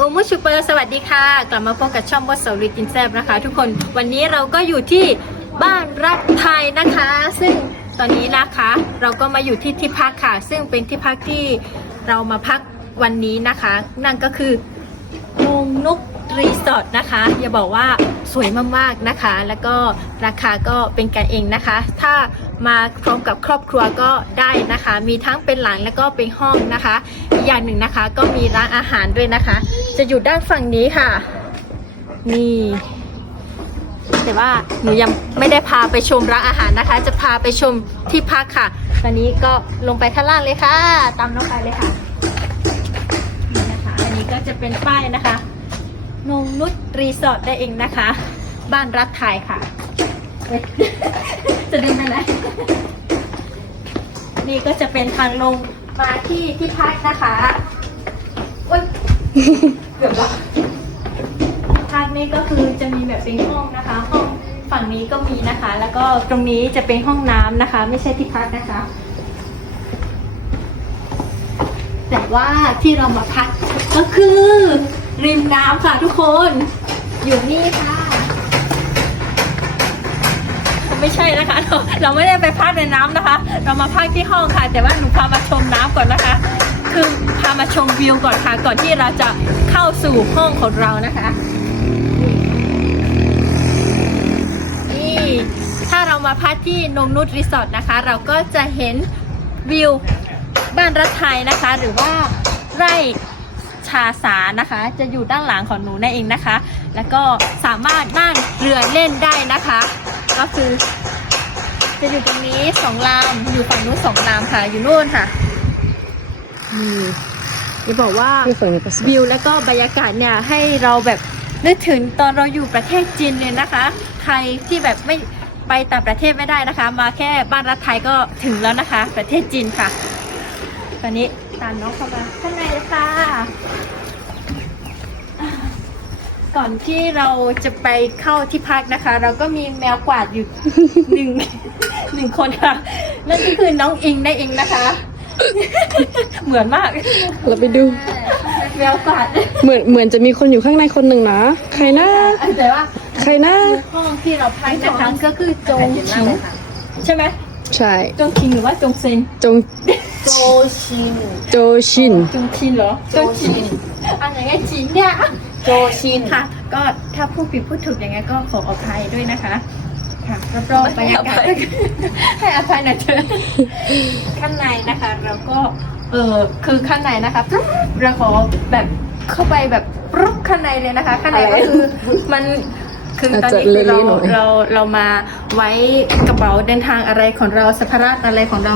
โอมุชูเปอร์สวัสดีค่ะ กลับมาพบกับช่องวัดเสาลีกินแซบนะคะ ทุกคนวันนี้เราก็อยู่ที่บ้านรักไทยนะคะ ซึ่งตอนนี้นะคะเราก็มาอยู่ที่ที่พักค่ะ ซึ่งเป็นที่พักที่เรามาพักวันนี้นะคะ นั่นก็คือมงนุกรีสอร์ทนะคะ อย่าบอกว่าสวยมากๆนะคะ แล้วก็ราคาก็เป็นกันเองนะคะ ถ้ามาพร้อมกับครอบครัวก็ได้นะคะ มีทั้งเป็นหลังแล้วก็เป็นห้องนะคะ อย่างหนึ่งนะคะก็มีร้านอาหารด้วยนะคะ จะอยู่ด้านฝั่งนี้ค่ะ นี่ แต่ว่าหนูยังไม่ได้พาไปชมร้านอาหารนะคะ จะพาไปชมที่พักค่ะ ตอนนี้ก็ลงไปข้างล่างเลยค่ะ ตามน้องไปเลยค่ะนี่นะคะอันนี้ก็จะเป็นป้ายนะคะนงนุชรีสอร์ทได้เองนะคะ บ้านรักไทยค่ะ จะดินไปไหนนี่ก็จะเป็นทางลงมาที่ที่พักนะคะโอ๊ย เกือบละพักนี้ก็คือจะมีแบบเป็นห้องนะคะ ห้องฝั่งนี้ก็มีนะคะ แล้วก็ตรงนี้จะเป็นห้องน้ำนะคะ ไม่ใช่ที่พักนะคะ แต่ว่าที่เรามาพักก็คือริมน้ำค่ะทุกคน อยู่นี่ค่ะ ไม่ใช่นะคะ เราเราไม่ได้ไปพักในน้ำนะคะ เรามาพักที่ห้องค่ะ แต่ว่าหนูพามาชมน้ำก่อนนะคะ คือพามาชมวิวก่อนค่ะ ก่อนที่เราจะเข้าสู่ห้องของเรานะคะ นี่ ถ้าเรามาพักที่นงนุชรีสอร์ทนะคะ เราก็จะเห็นวิวบ้านรัฐไทยนะคะ หรือว่าไร่ชาสานะคะ จะอยู่ด้านหลังของหนูนั่นเองนะคะ แล้วก็สามารถนั่งเรือเล่นได้นะคะ ก็คือ จะอยู่ตรงนี้สองลำอยู่ฝั่งนู้นสองลำค่ะ อยู่นู่นค่ะ นี่จะบอกว่าที่ฝั่งนี้ก็สวยวิวแล้วก็บรรยากาศเนี่ยให้เราแบบนึกถึงตอนเราอยู่ประเทศจีนเลยนะคะ ใครที่แบบไม่ไปต่างประเทศไม่ได้นะคะ มาแค่บ้านรัฐไทยก็ถึงแล้วนะคะ ประเทศจีนค่ะ ตอนนี้ตามน้องเข้ามาข้างในเลยค่ะ ก่อนที่เราจะไปเข้าที่พักนะคะ เราก็มีแมวกวาดอยู่หนึ่งหนึ่งคนค่ะ นั่นก็คือน้องอิงได้เองนะคะ เหมือนมากเราไปดูแมวกวาดเหมือนเหมือนจะมีคนอยู่ข้างในคนหนึ่งนะ ใครนะ แต่ว่าใครนะ ห้องที่เราพักนะคะก็คือจงชิงใช่ไหมใช่ จงชิงหรือว่าจงเซนจงโจชิงโจชิน จงชินเหรอจงชินอันไหนไงชินเนี่ยโจชินค่ะ ก็ถ้าพูดผิดพูดถูกอย่างไงก็ขออภัยด้วยนะคะ ค่ะรอบๆบรรยากาศให้อภัยหน่อยเถอะข้างในนะคะเราก็เออคือข้างในนะคะปุ๊บเราขอแบบเข้าไปแบบปุ๊บข้างในเลยนะคะ ข้างในก็คือมันคือตอนนี้คือเราเราเรามาไว้กระเป๋าเดินทางอะไรของเราสัมภาระอะไรของเรา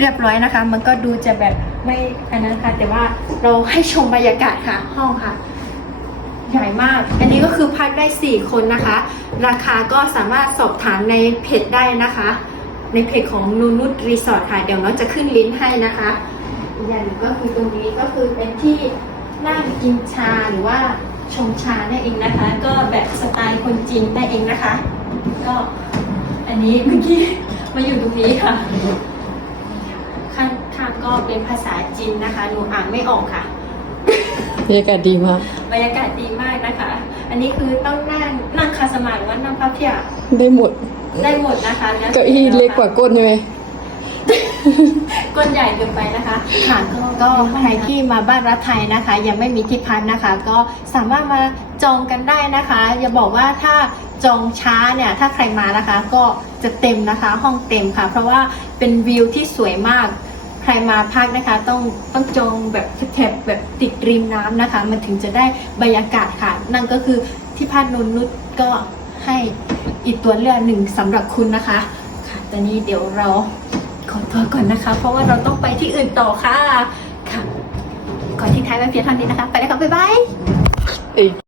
เรียบร้อยนะคะ มันก็ดูจะแบบไม่อันนั้นค่ะแต่ว่าเราให้ชมบรรยากาศค่ะห้องค่ะ ใหญ่มาก อันนี้ก็คือพักได้ 4 คนนะคะ ราคาก็สามารถสอบถามในเพจได้นะคะ ในเพจของนูนุชรีสอร์ทค่ะ เดี๋ยวน้องจะขึ้นลิงก์ให้นะคะอีกอย่างหนึ่งก็คือตรงนี้ก็คือเป็นที่นั่งกินชาหรือว่าชงชาได้เองนะคะ ก็แบบสไตล์คนจีนได้เองนะคะ ก็อันนี้เมื่อกี้มาอยู่ตรงนี้ค่ะข้างข้างก็เป็นภาษาจีนนะคะหนูอ่านไม่ออกค่ะบรรยากาศดีมาก บรรยากาศดีมากนะคะ อันนี้คือต้องนั่งนั่งคาสมาธิหรือว่านั่งพับเพียบได้หมดได้หมดนะคะแล้วเก้าอี้เล็กกว่าก้นใช่ไหมก้นใหญ่เกินไปนะคะค่ะก็ก็ใครที่มาบ้านรัฐไทยนะคะ ยังไม่มีที่พักนะคะ ก็สามารถมาจองกันได้นะคะ อย่าบอกว่าถ้าจองช้าเนี่ยถ้าใครมานะคะ ก็จะเต็มนะคะห้องเต็มค่ะ เพราะว่าเป็นวิวที่สวยมาก ใครมาพักนะคะ ต้องต้องจองแบบแถบแบบติดริมน้ำนะคะ มันถึงจะได้บรรยากาศค่ะ นั่นก็คือที่พักนนนุชก็ให้อีกตัวเลือกหนึ่งสำหรับคุณนะคะค่ะตอนนี้เดี๋ยวเราขอตัวก่อนนะคะ เพราะว่าเราต้องไปที่อื่นต่อค่ะค่ะก่อนที่ท้ายไว้เพียงเท่านี้นะคะ ไปแล้วค่ะบ๊ายบาย